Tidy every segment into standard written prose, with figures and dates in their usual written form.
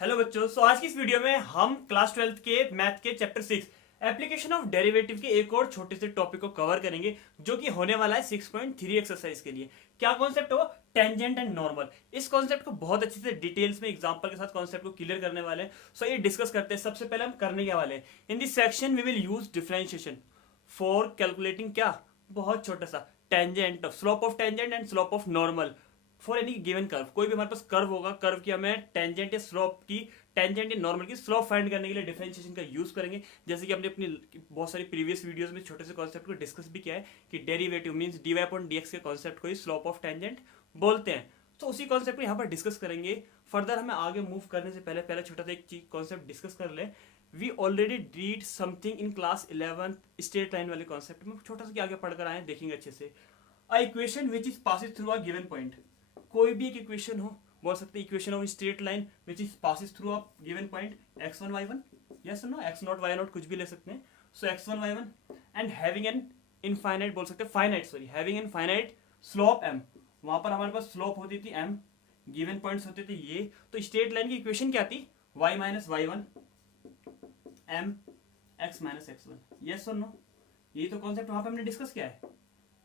Hello बच्चों। आज की इस वीडियो में हम क्लास 12th के मैथ के चैप्टर 6 एप्लीकेशन ऑफ डेरिवेटिव के एक और छोटे से टॉपिक को कवर करेंगे, जो कि होने वाला है 6.3 एक्सरसाइज के लिए। क्या कॉन्सेप्ट हो? Tangent and normal. इस कॉन्सेप्ट को बहुत अच्छे से डिटेल्स में एग्जांपल के साथ कॉन्सेप्ट को क्लियर करने वाले हैं। सो ये डिस्कस करते हैं। सबसे पहले हम करने क्या वाले हैं, in this section we will use differentiation for calculating क्या, बहुत छोटा सा tangent of slope of tangent and slope of normal for any given curve. कोई भी हमारे पास कर्व होगा, कर्व की हमें टेंजेंट या स्लोप की, टेंजेंट या नॉर्मल की स्लोप फाइंड करने के लिए डिफरेंशिएशन का यूज करेंगे। जैसे कि हमने अपनी बहुत सारी प्रीवियस वीडियोस में छोटे से कॉन्सेप्ट को डिस्कस भी किया है कि derivative means dy upon dx के कॉन्सेप्ट को ही स्लोप ऑफ टेंजेंट बोलते हैं। तो उसी कॉन्सेप्ट को यहाँ पर डिस्कस करेंगे। फर्दर हमें आगे मूव करने से पहले पहले छोटा सा एक चीज कॉन्सेप्ट डिस्कस कर ले। We already did something in class 11 straight line वाले कॉन्सेप्ट में, छोटा सा आगे पढ़कर आए, देखेंगे अच्छे से। A equation which is passes through a given point, कोई भी एक इक्वेशन हो, बोल सकते हैं equation of straight line which is passes through a given point x1 y1, yes no, x0 y0 कुछ भी ले सकते हैं। So x1 y1 and having an infinite, बोल सकते हैं finite, sorry, having an finite slope m। वहां पर हमारे पास स्लोप होती थी m, गिवन पॉइंट्स होते थे ये। तो स्ट्रेट लाइन की इक्वेशन क्या थी? y minus y1 m x minus x1, yes और नो। ये तो कॉन्सेप्ट वहां पर हमने डिस्कस किया है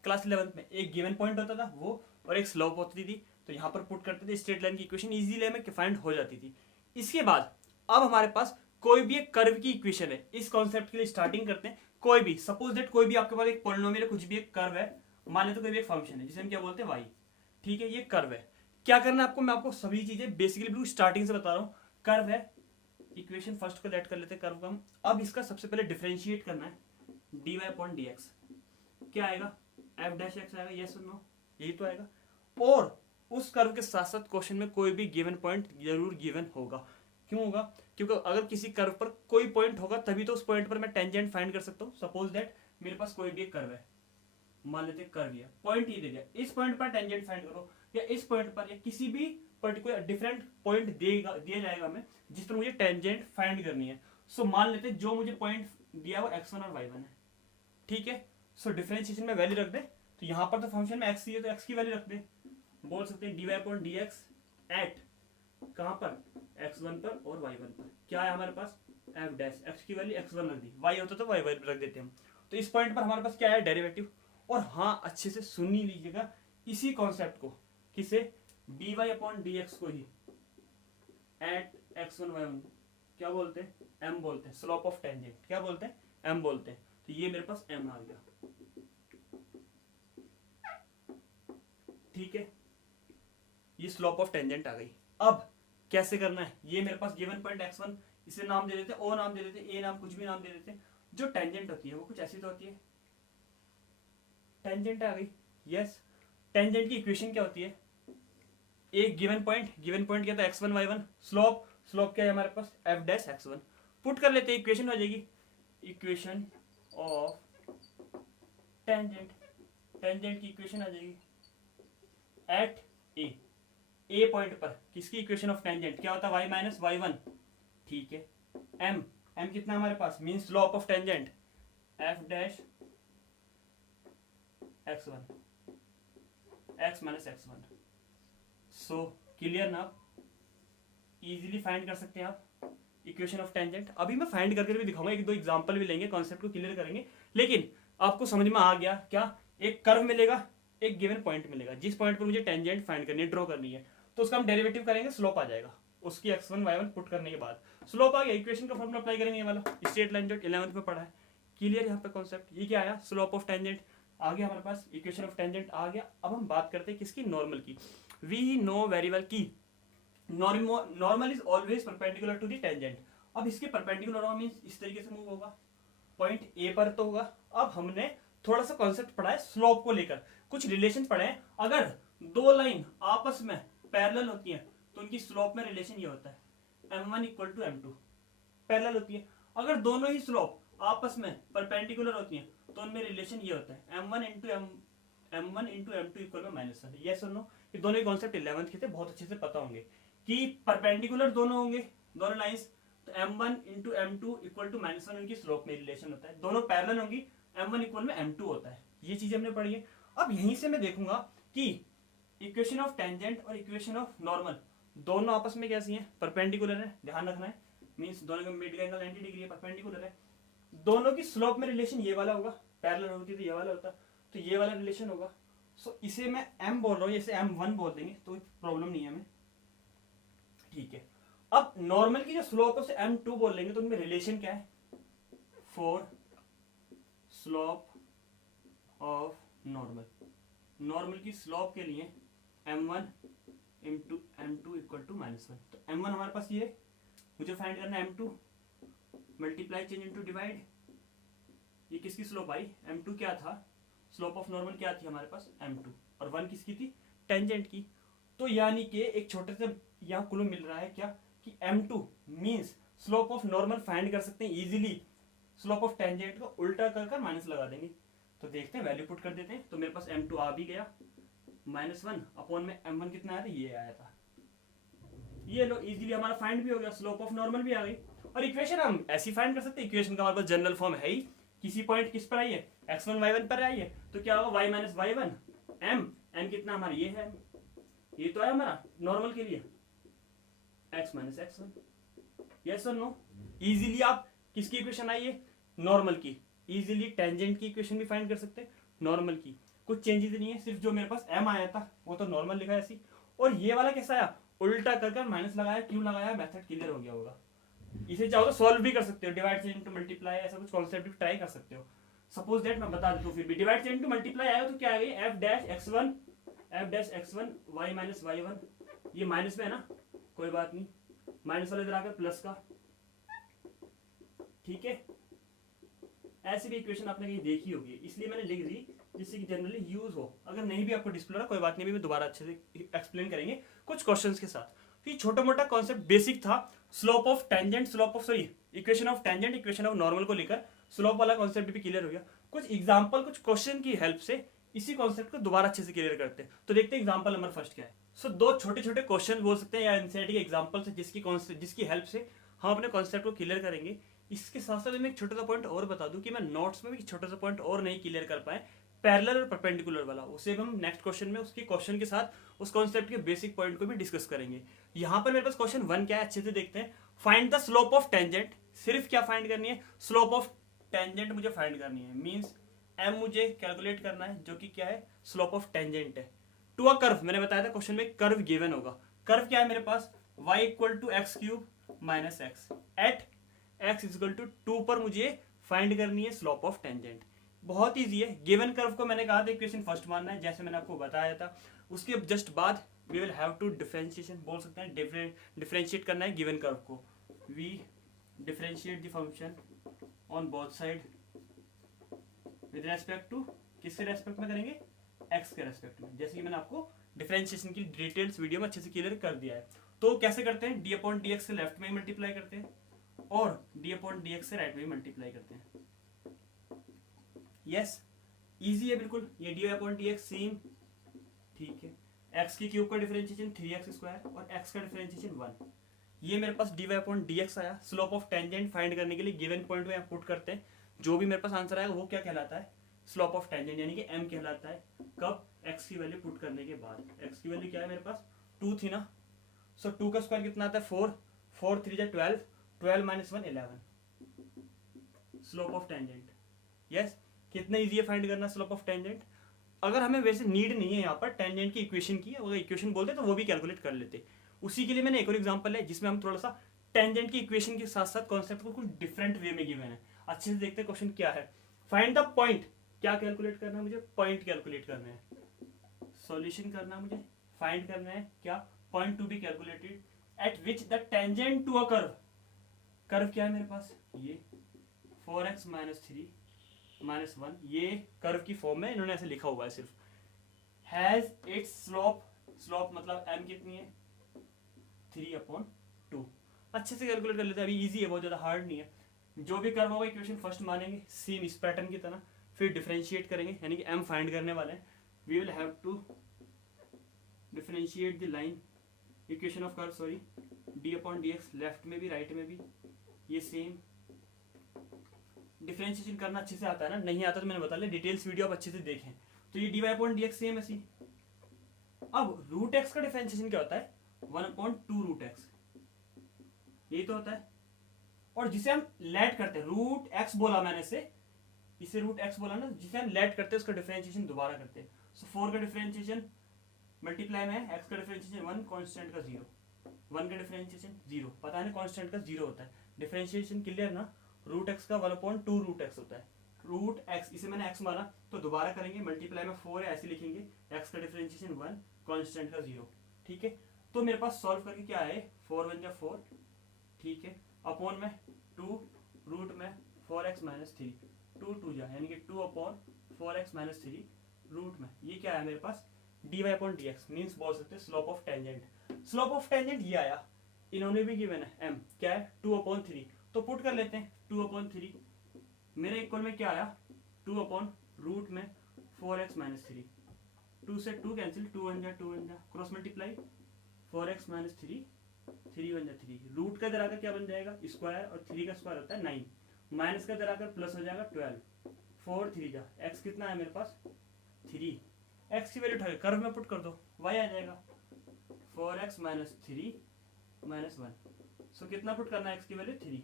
क्लास 11 में। एक गिवन पॉइंट होता था वो, और एक स्लोप होती थी, तो यहाँ पर पुट करते थे, स्ट्रेट लाइन की इक्वेशन इजीली हमें फाइंड हो जाती थी। इसके बाद अब हमारे पास कोई भी एक कर्व की इक्वेशन है। इस कॉन्सेप्ट के लिए स्टार्टिंग करते हैं। कोई भी, सपोज दैट कोई भी आपके पास एक पॉलिनोमियल है, कुछ भी एक कर्व है, मान लेते कोई भी एक फंक्शन है जिसे हम क्या बोलते हैं y, ठीक है, ये कर्व है। क्या करना है आपको, मैं आपको सभी चीजें बेसिकली बिल्कुल स्टार्टिंग से बता रहा हूँ। कर्व है, इक्वेशन फर्स्ट को लेट कर लेते हैं कर्व का हम। अब इसका सबसे पहले डिफरेंशिएट करना है, dy अपॉन dx क्या आएगा, f डैश x आएगा, यस और नो, यही तो आएगा। और उस कर्व के साथ साथ क्वेश्चन में कोई भी गिवन पॉइंट जरूर गिवन होगा। क्यों होगा? क्योंकि अगर किसी कर्व पर कोई पॉइंट होगा तभी तो उस पॉइंट पर मैं टेंजेंट फाइंड कर सकता हूँ। सपोज दैट मेरे पास कोई भी एक कर्व है, मान लेते कर्व दिया, पॉइंट ये दे दिया, इस पॉइंट पर टेंजेंट फाइंड करो, या इस पॉइंट पर, या किसी भी पर्टिकुलर डिफरेंट पॉइंट दिया जाएगा हमें जिस पर मुझे टेंजेंट फाइंड करनी है। सो मान लेते जो मुझे पॉइंट दिया वो x1 और y1 है, ठीक है। सो डिफरेंशिएशन में वैल्यू रख दे, तो यहाँ पर तो फंक्शन में x है तो x की वैल्यू रख दे। बोल सकते हैं dy अपॉन dx एट कहां पर, x1 पर और y1 पर। क्या है हमारे पास, f डैश, x की वैल्यू x1 रख दी, y होता तो y रख देते हम। तो इस पॉइंट पर हमारे पास क्या है, डेरिवेटिव। और हाँ, अच्छे से सुन ही लीजिएगा इसी कॉन्सेप्ट को, किसे, dy अपॉन dx को ही एट x1 y1 क्या बोलते हैं, m बोलते हैं। स्लोप ऑफ टेंजेंट क्या बोलते हैं, m बोलते हैं। तो ये मेरे पास m आ गया, ठीक है, ये स्लोप ऑफ टेंजेंट आ गई। अब कैसे करना है, ये मेरे पास गिवन पॉइंट x1, इसे नाम दे देते, o नाम दे देते, a नाम, कुछ भी नाम दे देते। जो टेंजेंट होती है वो कुछ ऐसी तो होती है, टेंजेंट आ गई, यस। टेंजेंट की इक्वेशन क्या होती है, एक गिवन पॉइंट क्या था, x1 y1, स्लोप क्या है हमारे पास, f डैश x1। पुट कर लेते हैं, इक्वेशन हो जाएगी, इक्वेशन ऑफ टेंजेंट की इक्वेशन आ जाएगी एट ए पॉइंट पर। किसकी इक्वेशन ऑफ टेंजेंट क्या होता है, y माइनस y1, ठीक है। m कितना हमारे पास, mean slope of tangent f dash x1, x minus x1। So clear ना, आप इजीली फाइंड कर सकते हैं आप इक्वेशन ऑफ टेंजेंट। अभी मैं फाइंड करके भी दिखाऊंगा, एक दो एग्जांपल भी लेंगे, कॉन्सेप्ट को क्लियर करेंगे। लेकिन आपको समझ में आ गया क्या, एक कर्व मिलेगा, एक गिवन पॉइंट मिलेगा, जिस पॉइंट पर मुझे टेंजेंट फाइंड करनी है, ड्रॉ करनी है, तो उसका हम डेरिवेटिव करेंगे, स्लोप आ जाएगा उसकी x1 y1 पुट करने के बाद। स्लोप आ गया, इक्वेशन का फॉर्मूला अप्लाई करेंगे, ये वाला स्ट्रेट लाइन जो 11th में पढ़ा है। क्लियर यहाँ पे कॉन्सेप्ट, ये क्या आया, स्लोप ऑफ टेंजेंट आ गया हमारे पास, इक्वेशन ऑफ टेंजेंट आ गया। अब हम बात करते हैं किसकी, नॉर्मल की। वी नो वेरी वेल की normal is always perpendicular to the tangent. अब इसके परपेंडिकुलर मींस इस तरीके से मूव होगा, पॉइंट ए पर तो होगा। अब हमने थोड़ा सा कॉन्सेप्ट पढ़ा है स्लोप को लेकर, कुछ रिलेशन पढ़े हैं। अगर दो लाइन आपस में पैरेलल होती हैं तो उनकी स्लोप में रिलेशन ये होता है, m1 equal to m2, parallel होती है। अगर दोनों ही स्लोप आपस में परपेंडिकुलर होती हैं तो उनमें रिलेशन ये होता है, m1 इंटू m2 इक्वल में -1। यस और नो, ये दोनों ही कॉन्सेप्ट 11th के थे, बहुत अच्छे से पता होंगे कि परपेंडिकुलर दोनों होंगे, दोनों लाइंस, तो m1 into m2 equal to -1 उनकी स्लोप में रिलेशन होता है। दोनों पैरेलल होंगी, m1 इक्वल में m2 होता है। ये चीजें हमने पढ़ी है। अब यहीं से मैं देखूंगा कि इक्वेशन ऑफ टेंजेंट और इक्वेशन ऑफ नॉर्मल दोनों आपस में कैसी हैं, परपेंडिकुलर है, ध्यान रखना है, मींस दोनों का मिड एंगल 90 डिग्री है, परपेंडिकुलर है। दोनों की स्लोप में रिलेशन ये वाला होगा, पैरेलल होती तो ये वाला होता, तो ये वाला रिलेशन होगा। सो इसे मैं m बोल रहा हूँ, जैसे m1 बोल देंगे तो प्रॉब्लम नहीं है हमें, ठीक है। अब नॉर्मल की जो स्लोप है उसे m2 बोल लेंगे, तो उनमें रिलेशन क्या है, for slope of normal, normal की स्लोप के लिए m1 m2 इक्वल टू -1। तो m1 हमारे पास ये, मुझे फाइंड करना है m2, multiply change into divide, ये किसकी स्लोप आई, m2 क्या था, स्लोप ऑफ नॉर्मल क्या थी हमारे पास m2, और 1 किसकी थी, टेंजेंट की। तो यानी कि एक छोटे से यहाँ क्लू मिल रहा है क्या, कि m2 means slope of normal find कर सकते हैं इजीली, स्लोप ऑफ टेंजेंट को उल्टा कर माइनस लगा देंगे। तो देखते हैं, वैल्यू पुट कर देते हैं। तो मेरे पास m2 आ भी गया, -1 अपॉन में m1 कितना आया था, ये आया था, ये लो इजीली हमारा फाइंड भी हो गया, स्लोप ऑफ नॉर्मल भी आ गई। और इक्वेशन हम ऐसी फाइंड कर सकते हैं, इक्वेशन का हमारे पास जनरल फॉर्म है ही, किसी पॉइंट किस पर आई है, x1 y1 पर आई है, तो क्या होगा y माइनस y1 m कितना हमारा ये है, ये तो है हमारा नॉर्मल के लिए x माइनस x1, यस और नो। इजीली आप किसकी इक्वेशन आई है, नॉर्मल की, इजीली टेंजेंट की इक्वेशन भी फाइंड कर सकते हैं, नॉर्मल की, कुछ चेंजेस नहीं है, सिर्फ जो मेरे पास m आया था वो तो नॉर्मल लिखा है ऐसी, और ये वाला कैसा आया, उल्टा कर माइनस लगाया, क्यों लगाया, मेथड क्लियर हो गया होगा। इसे चाहो तो सॉल्व भी कर सकते हो, डिवाइड चेंज इनटू मल्टीप्लाई, ऐसा कुछ कॉन्सेप्ट भी ट्राई कर सकते हो। सपोज दैट मैं बता देता हूं, फिर भी डिवाइड चेंज इनटू मल्टीप्लाई आएगा तो क्या आएगा, f dash x1 y minus y1, ये माइनस में है ना, कोई बात नहीं, माइनस वाले इधर आकर प्लस का, ठीक है। ऐसी भी इक्वेशन आपने कहीं देखी होगी, इसलिए मैंने लिख दी जिससे कि जनरली यूज हो। अगर नहीं भी आपको डिस्प्ले हो रहा कोई बात नहीं, भी मैं दोबारा अच्छे से एक्सप्लेन करेंगे कुछ क्वेश्चंस के साथ। तो ये छोटा मोटा कॉन्सेप्ट बेसिक था, slope of tangent, slope of sorry equation of tangent, equation of normal को लेकर स्लोप वाला कॉन्सेप्ट भी क्लियर हो गया। कुछ एग्जांपल, कुछ क्वेश्चन की हेल्प से इसी कॉन्सेप्ट को दोबारा अच्छे से क्लियर करते हैं। तो देखते हैं एग्जांपल नंबर फर्स्ट क्या है। सो दो छोटे छोटे क्वेश्चन बोल सकते हैं या एनसीईआरटी के एग्जांपल से, जिसकी हेल्प से हम अपने कॉन्सेप्ट को क्लियर करेंगे। इसके साथ साथ मैं एक छोटा सा पॉइंट और बता दूं कि मैं नोट्स में भी छोटा सा पॉइंट और नहीं क्लियर कर पाए, पैरेलल और परपेंडिकुलर वाला, उसे हम नेक्स्ट क्वेश्चन में उसकी क्वेश्चन के साथ उस कॉन्सेप्ट के बेसिक पॉइंट को भी डिस्कस करेंगे। यहाँ पर मेरे पास क्वेश्चन 1 क्या है, अच्छे से देखते हैं। Find the slope of tangent, सिर्फ क्या फाइंड करनी है, स्लोप ऑफ टेंजेंट मुझे फाइंड करनी है, मींस m मुझे कैलकुलेट करना है, जो कि क्या है, स्लोप ऑफ टेंजेंट है टू अ कर्व। मैंने बताया था क्वेश्चन में कर्व गिवन होगा, कर्व क्या है मेरे पास, y equal to x cube minus x, at x equal to 2 पर मुझे फाइंड करनी है स्लोप ऑफ टेंजेंट। बहुत ईजी है। गिवन कर्व को मैंने कहा था इक्वेशन फर्स्ट मानना है, जैसे मैंने आपको बताया था। उसके जस्ट बाद we will have to differentiation, बोल सकते हैं डिफरेंशिएट करना है गिवन कर्व को। We differentiate the function on both side with respect to, किसके रेस्पेक्ट में करेंगे, x के रेस्पेक्ट में, जैसे कि मैंने आपको डिफरेंशिएशन की डिटेल्स वीडियो में अच्छे से क्लियर कर दिया है। तो कैसे करते हैं, डी अपॉन डी एक्स से लेफ्ट में ही मल्टीप्लाई करते हैं और डी अपॉन डी एक्स से राइट में मल्टीप्लाई करते हैं। यस, इजी है बिल्कुल, ये D upon D x same, ठीक है। एक्स की क्यूब का डिफरेंशिएशन 3x स्क्वायर और x का डिफरेंशिएशन 1, ये मेरे पास D Y upon D X आया। स्लोप ऑफ टेंजेंट फाइंड करने के लिए गिवन पॉइंट में पुट करते हैं, जो भी मेरे पास आंसर आएगा वो क्या कहलाता है, स्लोप ऑफ टेंजेंट, यानी कि m कहलाता है। कब, x की वैल्यू पुट करने के बाद। x की वैल्यू क्या है मेरे पास, 2 थी ना, सो 2 का स्क्वायर कितना आता है, 4, 4 3 12, 12 minus 1 11, slope of tangent. Yes, कितना इजी है फाइंड करना स्लोप ऑफ टेंजेंट। अगर हमें वैसे नीड नहीं है यहाँ पर टेंजेंट की इक्वेशन की, अगर इक्वेशन बोलते तो वो भी कैलकुलेट कर लेते। उसी के लिए मैंने एक और एग्जांपल है जिसमें हम थोड़ा सा टेंजेंट की इक्वेशन के साथ साथ कॉन्सेप्ट को कुछ डिफरेंट वे में गिवन है। अच्छे से देखते हैं क्वेश्चन क्या है। फाइंड द पॉइंट, क्या कैलकुलेट करना है मुझे, पॉइंट कैलकुलेट करना है, सॉल्यूशन करना है मुझे, फाइंड करना है क्या, point to be calculated at which the tangent to a curve. Curve क्या है मेरे पास, ये 4x माइनस 3 माइनस 1, ये कर्व की फॉर्म में इन्होंने ऐसे लिखा हुआ है सिर्फ, हैज इट्स स्लोप, स्लोप मतलब m कितनी है, 3/2। अच्छे से कैलकुलेट कर लेते हैं, अभी इजी है, बहुत ज्यादा हार्ड नहीं है। जो भी कर्व होगा इक्वेशन फर्स्ट मानेंगे सेम इस पैटर्न की तरह, फिर डिफरेंशिएट करेंगे, यानी कि m फाइंड करने वाले हैं। We will have to differentiate the line, equation of curve sorry, d upon D x, left में भी राइट में भी ये सेम। डिफरेंशिएशन करना अच्छे से आता है ना, नहीं आता तो मैंने बता लिया, डिटेल्स वीडियो आप अच्छे से देखें। तो ये d Y upon D x same ऐसी। अब रूट एक्स का डिफरेंशिएशन क्या होता है, 1/2√x, यही तो होता है। और जिसे हम लेट करते हैं, √x बोला मैंने इसे √x बोला ना, जिसे हम लेट करते हैं उसका डिफरेंशिएशन दोबारा करते हैं। सो 4 का डिफरेंशिएशन मल्टीप्लाई में x का डिफरेंशिएशन 1, कांस्टेंट का 0, 1 का डिफरेंशिएशन 0, पता है ना कांस्टेंट का 0 होता है। डिफरेंशिएशन क्लियर ना, √x का 1/2√x होता है। √x, इसे मैंने x माना तो दोबारा करेंगे, मल्टीप्लाई में 4 है ऐसे लिखेंगे, x का डिफरेंशिएशन 1, कांस्टेंट का 0, ठीक है। तो मेरे पास सॉल्व करके क्या आए, 4 1 जा 4, ठीक है, अपॉन में 2, रूट में 4x माइनस 3, 2 2 जा यानी कि 2/4x माइनस 3, रूट में ये क्या है मेरे पास, dy/dx, मीन्स बोल सकते हैं slope of tangent. Slope of tangent ये आया, इन्होंने भी गिवन है m, क्या है 2/3, तो पुट कर लेते हैं 2/3, मेरे इक्वल में क्या आया 2/रूट में 4x माइनस 3, 2 से 2 कैंसिल, 2 1 जा 2 1 जा, क्रॉस मल्टीप्लाई 4x माइनस 3, 3 1 जा 3, रूट का इधर आकर क्या बन जाएगा स्क्वायर, और 3 का स्क्वायर होता है 9, माइनस का इधर आकर प्लस हो जाएगा 12, 4 3 जा, x कितना है मेरे पास 3, x की वैल्यू उठा के कर्व में पुट कर दो, y आ जाएगा 4x माइनस 3 माइनस 1, सो कितना पुट करना है x की वैल्यू 3,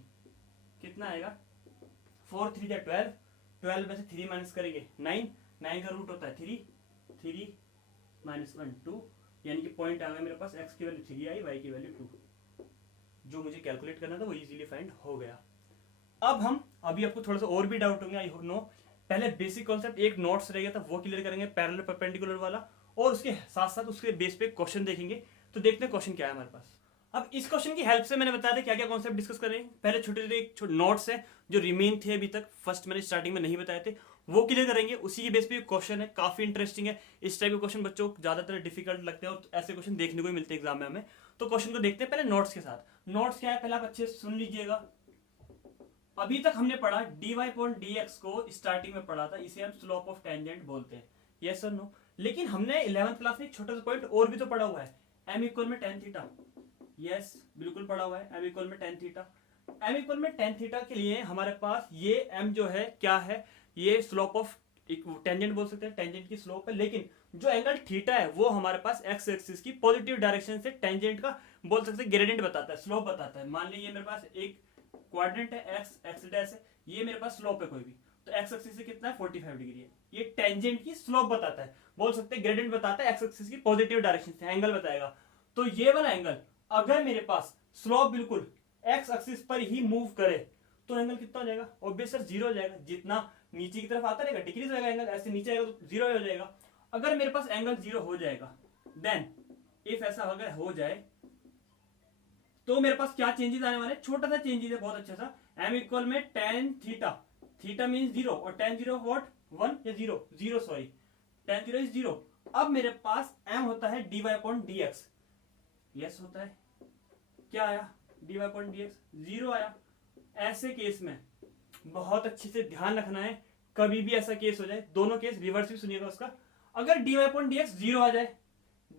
कितना आएगा 4 3 जा 12, 12 में से 3 माइनस करेंगे 9, 9 का रूट होता है 3, 3 माइनस 1 2, यानी कि पॉइंट आ गया मेरे पास, x की वैल्यू 3 आई, y की वैल्यू 2, जो मुझे कैलकुलेट करना था वो इजीली फाइंड हो गया। अब हम अभी आपको थोड़ा सा और भी डाउट होंगे, आई नो, पहले बेसिक कॉन्सेप्ट एक नोट्स रह गया था वो क्लियर करेंगे, पैरेलल परपेंडिकुलर वाला, और उसके साथ साथ उसके बेस पे क्वेश्चन देखेंगे। तो देखते हैं क्वेश्चन क्या है हमारे पास। अब इस क्वेश्चन की हेल्प से मैंने बताया था क्या क्या कॉन्सेप्ट डिस्कस करें। पहले छोटे छोटे नोट्स है जो रिमेन थे अभी तक, फर्स्ट मैंने स्टार्टिंग में नहीं बताए थे, वो क्लियर करेंगे। उसी के बेस पे क्वेश्चन है, काफी इंटरेस्टिंग है। इस टाइप के क्वेश्चन बच्चों को ज्यादातर डिफिकल्ट लगते हैं और ऐसे क्वेश्चन देखने को ही मिलते हैं एग्जाम में हमें। तो क्वेश्चन को देखते हैं पहले नोट्स के साथ। नोट्स क्या है पहले आप अच्छे से सुन लीजिएगा। अभी तक हमने पढ़ा dy/dx को स्टार्टिंग में पढ़ा था, इसे हम स्लोप ऑफ टेंजेंट बोलते हैं, यस और नो। लेकिन हमने 11th क्लास में एक छोटा सा पॉइंट और भी तो पढ़ा हुआ है, m इक्वल में tan थीटा, यस बिल्कुल पढ़ा हुआ है, m इक्वल में tan थीटा। m इक्वल में tan थीटा के लिए हमारे पास ये m जो है क्या है, ये स्लोप ऑफ टेंजेंट बोल सकते हैं, टेंजेंट की स्लोप है। लेकिन जो एंगल थीटा है वो हमारे पास एक्स एक्सिस की पॉजिटिव डायरेक्शन से टेंजेंट का बोल सकते हैं ग्रेडियंट बताता है, स्लोप बताता है। मान लीजिए मेरे पास एक क्वाड्रेंट है एक्स एक्स डैश है, ये मेरे पास स्लोप है कोई भी, तो एक्स एक्सिस से कितना है 45 डिग्री है, ये टेंजेंट की स्लोप बताता है, बोल सकते हैं ग्रेडियंट बताता है एक्स एक्सिस की पॉजिटिव डायरेक्शन से, एंगल बताएगा। तो ये वाला एंगल अगर मेरे पास स्लोप बिल्कुल एक्स एक्सिस पर ही मूव करे तो एंगल कितना हो जाएगा, ऑब्वियस सर जीरो हो जाएगा। जितना नीचे की तरफ आता रहेगा डिक्रीज होगा एंगल, ऐसे नीचे आएगा तो जीरो हो जाएगा। अगर मेरे पास एंगल जीरो हो जाएगा देन इफ ऐसा अगर हो जाए तो मेरे पास क्या चेंजेस आने वाले, छोटा सा चेंजेस है बहुत अच्छा सा, m इक्वल में tan theta, theta mean zero और tan जीरो व्हाट 1 या 0 0 सॉरी tan जीरो इज 0। अब मेरे पास m होता है dy/dx, यस होता है, क्या आया dy/dx 0 आया। ऐसे केस में बहुत अच्छे से ध्यान रखना है, कभी भी ऐसा केस हो जाए, दोनों केस रिवर्स भी सुनिएगा उसका, अगर dy/dx 0 आ जाए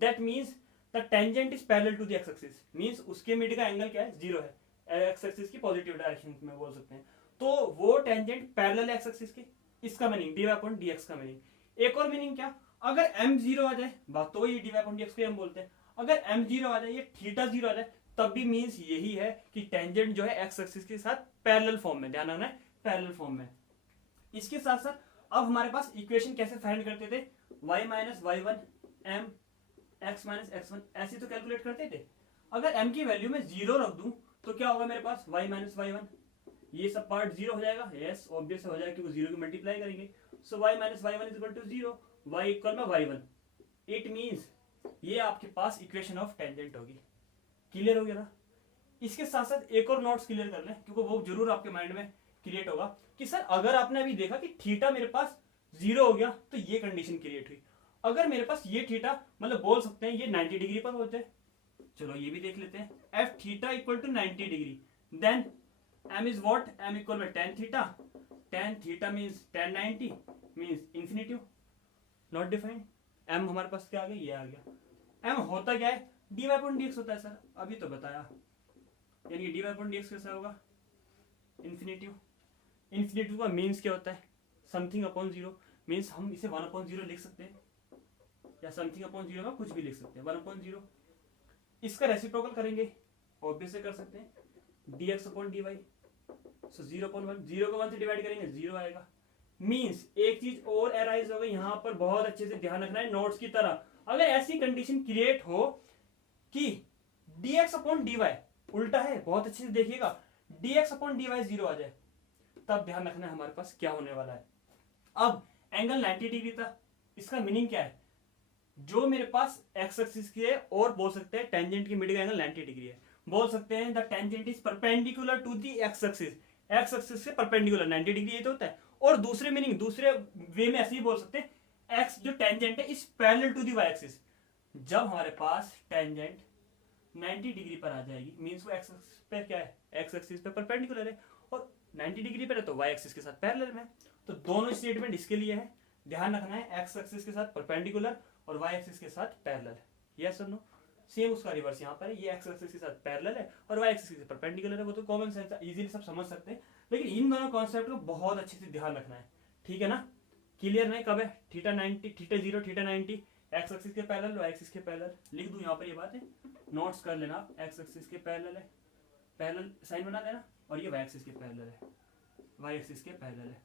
that means the tangent is parallel to the x axis, means उसके मिड का एंगल क्या है जीरो है, एक्स एक्सिस की पॉजिटिव डायरेक्शन में बोल सकते हैं, तो वो टेंजेंट पैरेलल है एक्स एक्सिस के, इसका मीनिंग dy/dx का मीनिंग। एक और मीनिंग क्या, अगर m 0 आ जाए, बात तो ये dy/dx को हम बोलते हैं, अगर m 0 आ जाए, ये थीटा 0 आ जाए, तब भी मींस यही है कि टेंजेंट जो है एक्स एक्सिस के साथ पैरेलल फॉर्म में, ध्यान रखना है पैरेलल फॉर्म में। इसके साथ साथ अब हमारे पास इक्वेशन कैसे फाइंड करते थे, y minus y1 m x minus x1 ऐसे तो कैलकुलेट करते थे। अगर m की वैल्यू में 0 रख दूं तो क्या होगा मेरे पास y माइनस y1, ये सब पार्ट 0 हो जाएगा, यस ऑब्वियस हो जाएगा क्योंकि 0 की मल्टीप्लाई करेंगे। So y minus y1 is equal to 0, y equal में y1, इट मींस ये आपके पास इक्वेशन ऑफ टेंजेंट होगी। क्लियर हो गया ना। इसके साथ साथ एक और नोट्स क्लियर कर लें क्योंकि वो जरूर आपके माइंड में क्रिएट होगा कि सर अगर आपने अभी देखा कि थीटा मेरे पास 0 हो गया तो ये कंडीशन क्रिएट हुई, अगर मेरे पास ये थीटा मतलब बोल सकते हैं ये 90 डिग्री पर हो जाए, चलो ये भी देख लेते हैं, if theta equal to 90 degree, then m is what, m equal में tan theta means tan 90 means infinity, not defined. m हमारे पास क्या आ गया, ये आ गया। m होता क्या है, dy/dx होता है सर, अभी तो बताया, यानी कि dy/dx कैसा होगा इंफिनिटी। इंफिनिटी का मीन्स क्या होता है, समथिंग अपॉन जीरो, मीन्स हम इसे 1/0 लिख सकते हैं या समथिंग अपॉन जीरो का कुछ भी लिख सकते हैं, 1/0 इसका रेसिप्रोकल करेंगे, ऑब्वियस से कर सकते हैं, dx अपॉन dy। सो 0.1, 0 को 1 से डिवाइड करेंगे 0 आएगा। मींस एक चीज और एराइज हो गई यहाँ पर, बहुत अच्छे से ध्यान रखना है नोट्स की तरह। अगर ऐसी कंडीशन क्रिएट हो कि dx अपॉन dy उल्टा है, बहुत अच्छे से देखिएगा, dx अपॉन dy 0 आ जाए, तब ध्यान रखना है हमारे पास क्या होने वाला है। अब एंगल 90 डिग्री था, इसका मीनिंग क्या है, जो मेरे पास एक्स एक्सिस की है, और बोल सकते हैं टेंजेंट की मिड का एंगल 90 डिग्री है, बोल सकते हैं the tangent is perpendicular to the x axis, x axis से परपेंडिकुलर 90 डिग्री ये तो होता है। और दूसरे मीनिंग, दूसरे वे में ऐसे ही बोल सकते हैं एक्स जो टेंजेंट है is parallel to the y axis. जब हमारे पास टेंजेंट 90 डिग्री पर आ जाएगी, मींस वो एक्स एक्सिस पे क्या है, एक्स एक्सिस पे परपेंडिकुलर है, और 90 डिग्री पर है तो वाई एक्सिस के साथ पैरेलल में। तो दोनों स्टेटमेंट इसके लिए है, ध्यान रखना है, एक्स एक्सिस के साथ परपेंडिकुलर और वाई एक्सिस के साथ पैरेलल। यस और नो? सेम उसका रिवर्स यहाँ पर है, ये एक्स एक्सिस के साथ पैरेलल है और वाई एक्सिस के साथ परपेंडिकुलर है, वो तो कॉमन सेंस है, इजीली सब समझ सकते हैं। लेकिन इन दोनों कॉन्सेप्ट को बहुत अच्छे से ध्यान रखना है, ठीक है ना? क्लियर नहीं? कब है theta 90, theta 0, theta 90 x axis के पैरेलल, वाई एक्सिस के पैरेलल। लिख दूं यहाँ पर ये बात है, नोट्स कर लेना, एक्स एक्सिस के पैरेलल है, पैरेलल साइन बना देना, और ये वाई एक्सिस के पैरेलल है, वाई एक्सिस के पैरेलल है।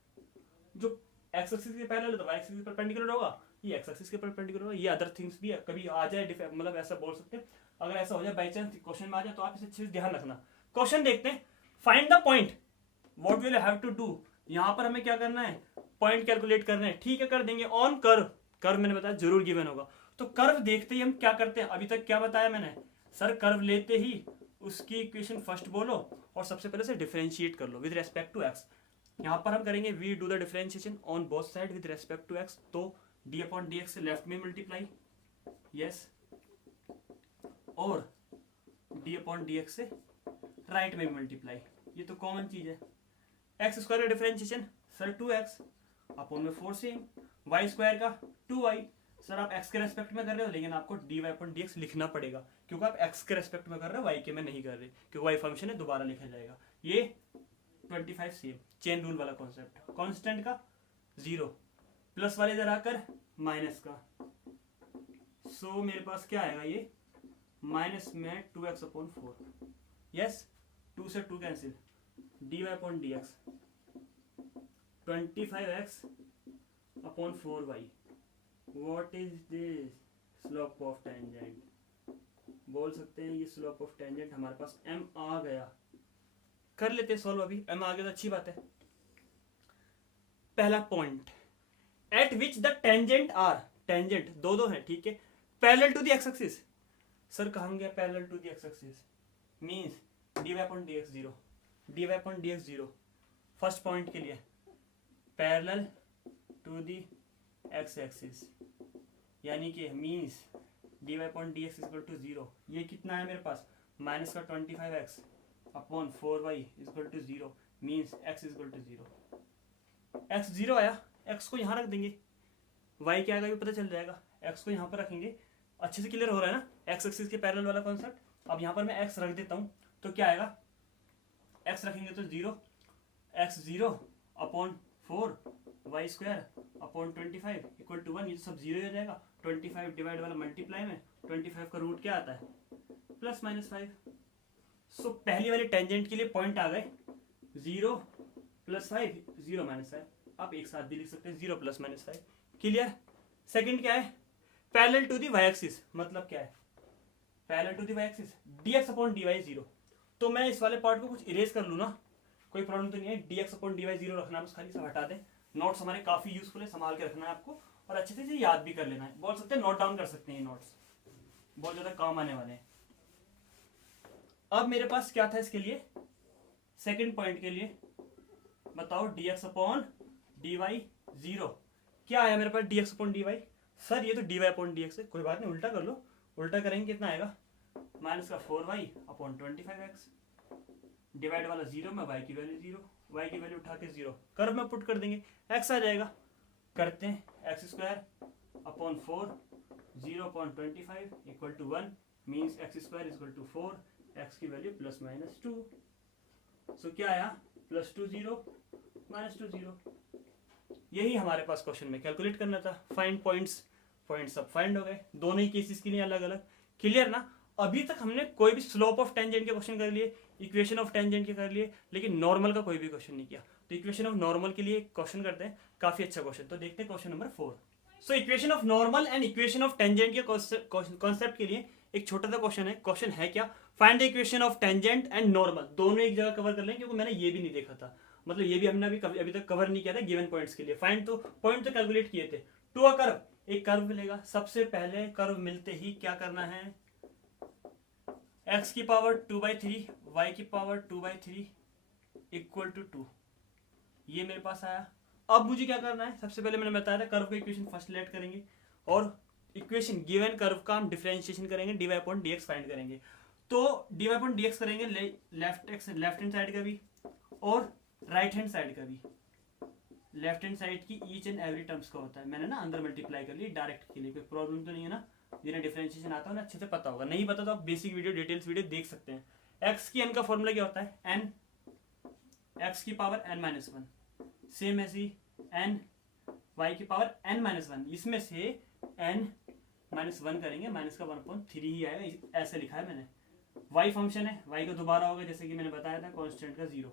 जो एक्स एक्सिस के पैरेलल है तो वाई एक्सिस के परपेंडिकुलर होगा, ये एक्स एक्सिस के परपेंडिकुलर होगा। ये अदर थिंग्स भी है, कभी आ जाए, मतलब ऐसा बोल सकते हैं, अगर ऐसा हो जाए बाई चांस क्वेश्चन में आ जाए तो आप इसे अच्छे से ध्यान रखना। क्वेश्चन देखते हैं, find the point, what will have to do. यहाँ पर हमें क्या करना है, पॉइंट कैलकुलेट करना है, ठीक है कर देंगे। ऑन कर्व, कर्व मैंने बताया जरूर गिवन होगा, तो कर्व देखते ही हम क्या करते हैं, अभी तक क्या बताया मैंने, सर कर्व लेते ही उसकी इक्वेशन फर्स्ट बोलो और सबसे पहले से डिफरेंशिएट कर लो विद रेस्पेक्ट टू एक्स। यहाँ पर हम करेंगे we do the differentiation on both side with respect to x, तो डी अपॉन डी एक्स से लेफ्ट में मल्टीप्लाई, यस, और डी अपॉन डी एक्स से राइट में मल्टीप्लाई, ये तो कॉमन चीज है। एक्स स्क्वायर का डिफरेंशिएशन सर 2x अपॉन में 4 सेम, वाई स्क्वायर का 2y, सर आप x के रेस्पेक्ट में कर रहे हो लेकिन आपको dy अपॉन dx लिखना पड़ेगा, क्योंकि आप x के रेस्पेक्ट में कर रहे हो, y के में नहीं कर रहे, क्योंकि y फंक्शन है, दोबारा लिखा जाएगा। ये 25 सेम, चेन रूल वाला कॉन्सेप्ट, कांस्टेंट का 0, प्लस वाले इधर आकर माइनस का, सो मेरे पास क्या आएगा, ये माइनस में 2x अपॉन 4, यस, 2 से 2 cancel, dy upon dx 25x upon 4y, what is this, slope of tangent, बोल सकते हैं ये स्लोप ऑफ टेंजेंट हमारे पास m आ गया। कर लेते सॉल्व, अभी m आ गया तो अच्छी बात है। पहला point, at which the tangent are, tangent दो दो है, ठीक है, parallel to the x axis. Sir कहाँ गया parallel to the x axis, means dy upon dx 0, dy upon dx 0, first point के लिए parallel to the x axis, यानी कि means dy upon dx equal to 0। ये कितना है मेरे पास, माइनस का 25x upon 4y equal to 0, means x equal to 0। x 0 आया, x को यहाँ रख देंगे, y क्या आएगा ये पता चल जाएगा, x को यहाँ पर रखेंगे। अच्छे से क्लियर हो रहा है ना x एक्सिस के पैरेलल वाला कॉन्सेप्ट। अब यहाँ पर मैं x रख देता हूँ तो क्या आएगा, x रखेंगे तो 0, x 0 upon 4 y square upon 25 equal to 1, ये सब 0 हो जाएगा। 25 डिवाइड वाला मल्टीप्लाई में 25 का रूट क्या आता है, प्लस माइनस 5। सो पहली वाली टेंजेंट के लिए पॉइंट आ गए 0 प्लस 5, 0 माइनस 5, आप एक साथ भी लिख सकते हैं 0 प्लस माइनस 5। क्लियर? सेकंड क्या है, parallel to the y axis, मतलब क्या है, parallel to the y axis dx upon dy 0। तो मैं इस वाले पार्ट को कुछ इरेज कर लूँ ना, कोई प्रॉब्लम तो नहीं है, dx अपॉन dy 0 रखना, बस खाली सब हटा दें। नोट्स हमारे काफी यूजफुल है, संभाल के रखना है आपको और अच्छे से याद भी कर लेना है। बोल सकते हैं नोट डाउन कर सकते हैं, ये नोट्स बहुत ज्यादा काम आने वाले हैं। अब मेरे पास क्या था इसके लिए, सेकंड पॉइंट के लिए बताओ, dx अपॉन dy 0। क्या आया मेरे पास dx अपॉन dy, सर ये तो dy अपॉन dx है, कोई बात नहीं उल्टा कर लो, उल्टा करेंगे कितना आएगा, माइनस का 4y अपॉन 25x, डिवाइड वाला 0 में y की वैल्यू 0, y की वैल्यू उठा के 0, कर्व में पुट कर देंगे, x आ जाएगा। करते हैं, x square upon 4 0 upon 25 equal to 1, means x square equal to 4, x की वैल्यू प्लस माइनस 2। सो क्या आया, प्लस 2 0 माइनस 2 0। यही हमारे पास क्वेश्चन में कैलकुलेट करना था। फाइंड पॉइंट्स, पॉइंट्स सब फाइंड हो गए, दोनों ही केसेस के लिए अलग अलग। क्लियर ना? अभी तक हमने कोई भी स्लोप ऑफ टेंजेंट के क्वेश्चन कर लिए, इक्वेशन ऑफ टेंजेंट के कर लिए, लेकिन नॉर्मल का कोई भी क्वेश्चन नहीं किया। तो इक्वेशन ऑफ नॉर्मल के लिए क्वेश्चन करते हैं, काफी अच्छा क्वेश्चन। तो देखते हैं question number 4। So equation of normal and equation of tangent के कॉन्सेप्ट के लिए एक छोटा सा क्वेश्चन है। क्वेश्चन है क्या, find the equation of tangent and normal. दोनों एक जगह कवर कर लेंगे, क्योंकि मैंने ये भी नहीं देखा था, मतलब ये भी हमने अभी तक कवर नहीं किया था गिवन पॉइंट्स के लिए। फाइंड तो पॉइंट तो कैलकुलेट किए थे। टू अ कर्व, एक कर्व मिलेगा। सबसे पहले कर्व मिलते ही क्या करना है, x की पावर 2/3 y की पावर 2/3 इक्वल टू 2। ये मेरे पास आया। अब मुझे क्या करना है, सबसे पहले मैंने बताया था कर्व का इक्वेशन फर्स्ट लेट करेंगे और इक्वेशन गिवन कर्व का हम डिफरेंशिएशन करेंगे, dy/dx फाइंड करेंगे। तो dy/dx करेंगे लेफ्ट हैंड साइड का भी और राइट हैंड साइड का भी। लेफ्ट हैंड साइड की ईच एंड एवरी टर्म्स का होता है, मैंने ना अंदर मल्टीप्लाई कर ली डायरेक्ट के लिए, कोई प्रॉब्लम तो नहीं है ना। जिन्हें डिफरेंशिएशन आता है ना अच्छे से पता होगा, नहीं पता तो आप बेसिक वीडियो डिटेल्स वीडियो देख सकते हैं। एक्स की एन का फॉर्मूला क्या होता है, एन एक्स की पावर n-1, सेम ऐसी एन वाई की पावर n-1। इसमें से n-1 करेंगे, माइनस का 1/3 ही आएगा, ऐसे लिखा है मैंने। वाई फंक्शन है, वाई का दोबारा होगा जैसे कि मैंने बताया था, कॉन्स्टेंट का 0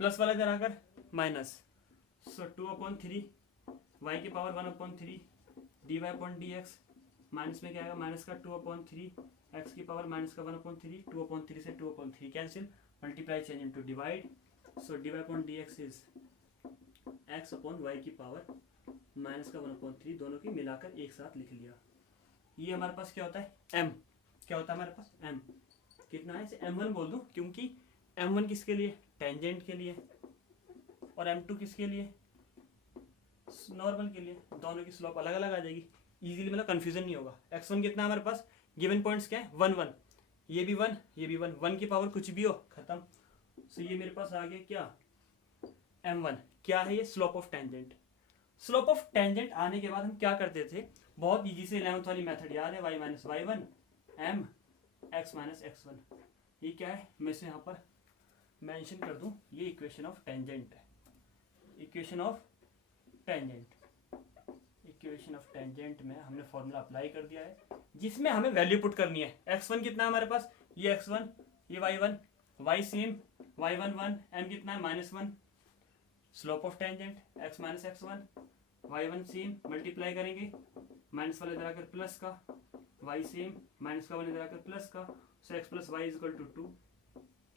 प्लस वाला इधर आकर माइनस। सो 2/3 वाई की पावर 1/3 dy/dx माइनस में क्या आएगा, माइनस का 2/3 एक्स की पावर माइनस का 1/3 2/3 से 2/3 cancel, multiply change into divide. So dy/dx is x/y की पावर माइनस का 1/3, दोनों की मिलाकर एक साथ लिख लिया। ये हमारे पास क्या होता है, m। क्या होता है हमारे पास, m। कितना है, इसे m1 बोल दूं, क्योंकि m1 किसके लिए, टेंजेंट के लिए, और m2 किसके लिए, नॉर्मल के लिए। दोनों की स्लोप अलग अलग आ जाएगी, इजीली मतलब कंफ्यूजन नहीं होगा। x1 कितना है हमारे पास, गिवन पॉइंट्स क्या है 1 1, ये भी 1 ये भी 1, 1 की पावर कुछ भी हो खत्म। सो ये मेरे पास आ गया क्या, m1। क्या है ये, slope of tangent. Slope of tangent आने के बाद हम क्या करते थे, बहुत इजी से 11th वाली मेथड याद है, y - y1 m x - x1। ये क्या है, मैं इसे यहाँ पर मेंशन कर दूं, ये इक्वेशन ऑफ टेंजेंट है। Equation of tangent, equation of tangent में हमने फॉर्मूला अप्लाई कर दिया है, जिसमें हमें वैल्यू पुट करनी है। x1 कितना है हमारे पास, ये x1 ये y1, y same y1 1, m कितना है -1, slope of tangent x - x1, y1 same, multiply करेंगे, माइनस वाले इधर आकर प्लस का, y सेम, माइनस का 1 इधर आकर प्लस का, सो x + y = 2।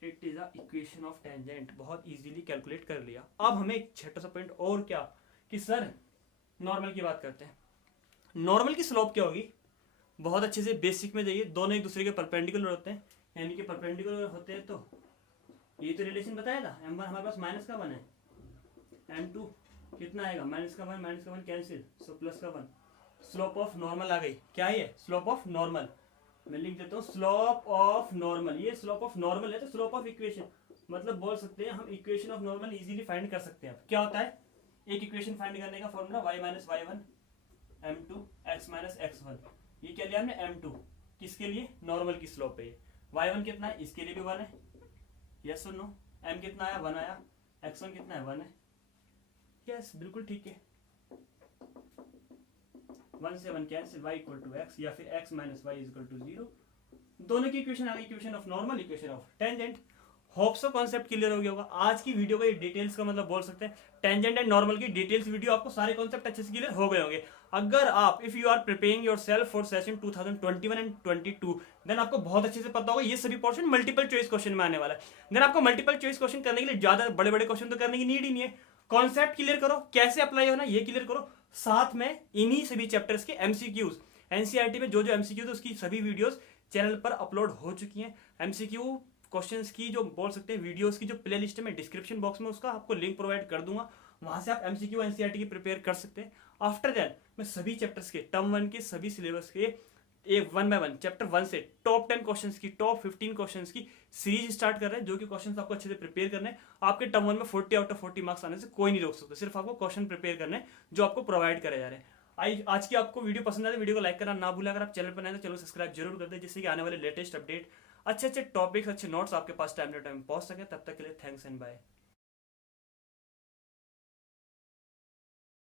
It is a equation of tangent. बहुत इजीली कैलकुलेट कर लिया। अब हमें एक छोटा सा पॉइंट और क्या, कि सर नॉर्मल की बात करते हैं। नॉर्मल की स्लोप क्या होगी, बहुत अच्छे से बेसिक में जाइए, दोनों एक दूसरे के परपेंडिकुलर होते हैं, यानी कि परपेंडिकुलर होते हैं। तो ये तो रिलेशन बताया था, m1 हमारे पास माइनस का 1 है, m2 कितना आएगा, माइनस का 1 कैंसिल, सो प्लस का 1। स्लोप ऑफ नॉर्मल आ गई, क्या है, स्लोप ऑफ नॉर्मल। मैं लिख देता हूँ स्लोप ऑफ नॉर्मल। ये स्लोप ऑफ नॉर्मल है, तो स्लोप ऑफ इक्वेशन, मतलब बोल सकते हैं हम equation of normal easily find कर सकते हैं। क्या होता है, एक इक्वेशन फाइंड करने का formula y - y1 m2 x - x1। ये क्या लिया हमने, m2 किसके लिए, नॉर्मल की स्लोप है। y1 कितना है, इसके लिए भी 1 है, यस और नो। m कितना आया, 1 आया, x1 कितना है, 1 है, यस बिल्कुल ठीक है। 1 से 1 कैंसिल, y = x, या फिर x - y = 0। दोनों की इक्वेशन आ गई, equation of normal, equation of tangent. Hope so concept clear हो गया होगा। आज की वीडियो का ये डिटेल्स का मतलब बोल सकते हैं, टेंजेंट एंड नॉर्मल की डिटेल्स वीडियो, आपको सारे कॉन्सेप्ट अच्छे से क्लियर हो गए होंगे। अगर आप if you are preparing yourself for session 2021 and 22, then आपको बहुत अच्छे से पता होगा ये सभी पोर्शन मल्टीपल चॉइस क्वेश्चन में आने वाला है। देन आपको मल्टीपल चॉइस क्वेश्चन करने के लिए ज्यादा बड़े बड़े क्वेश्चन तो करने की नीड ही नहीं है। कॉन्सेप्ट क्लियर करो, कैसे अप्लाई होना ये क्लियर करो, साथ में इन्हीं सभी चैप्टर्स के एमसीक्यूज, एनसीईआरटी में जो जो एमसीक्यूज उसकी सभी वीडियोस चैनल पर अपलोड हो चुकी हैं। एमसीक्यू क्वेश्चंस की जो बोल सकते हैं वीडियोस की जो प्ले लिस्ट में डिस्क्रिप्शन बॉक्स में उसका आपको लिंक प्रोवाइड कर दूंगा, वहां से आप एमसीक्यू एनसीईआरटी की प्रिपेयर कर सकते हैं। आफ्टर दैट मैं सभी चैप्टर्स के टर्म 1 के सभी सिलेबस के एक 1 by 1 चैप्टर 1 से टॉप 10 क्वेश्चंस की, टॉप 15 क्वेश्चंस की सीरीज स्टार्ट कर रहे हैं, जो कि क्वेश्चंस आपको अच्छे से प्रिपेयर करने हैं। आपके टर्म 1 में 40 आउट ऑफ 40 मार्क्स आने से कोई नहीं रोक सकता, सिर्फ आपको क्वेश्चन प्रिपेयर करने हैं जो आपको प्रोवाइड करे जा रहे हैं। आज की आपको वीडियो पसंद आए, वीडियो को लाइक करना ना भूलें। अगर आप चैनल पर नए हैं तो चैनल सब्सक्राइब जरूर कर दें, जिससे कि आने वाले लेटेस्ट अपडेट, अच्छे अच्छे टॉपिक्स, अच्छे नोट्स आपके पास टाइम टू टाइम पहुंच सके। तब तक के लिए थैंक्स एंड बाय।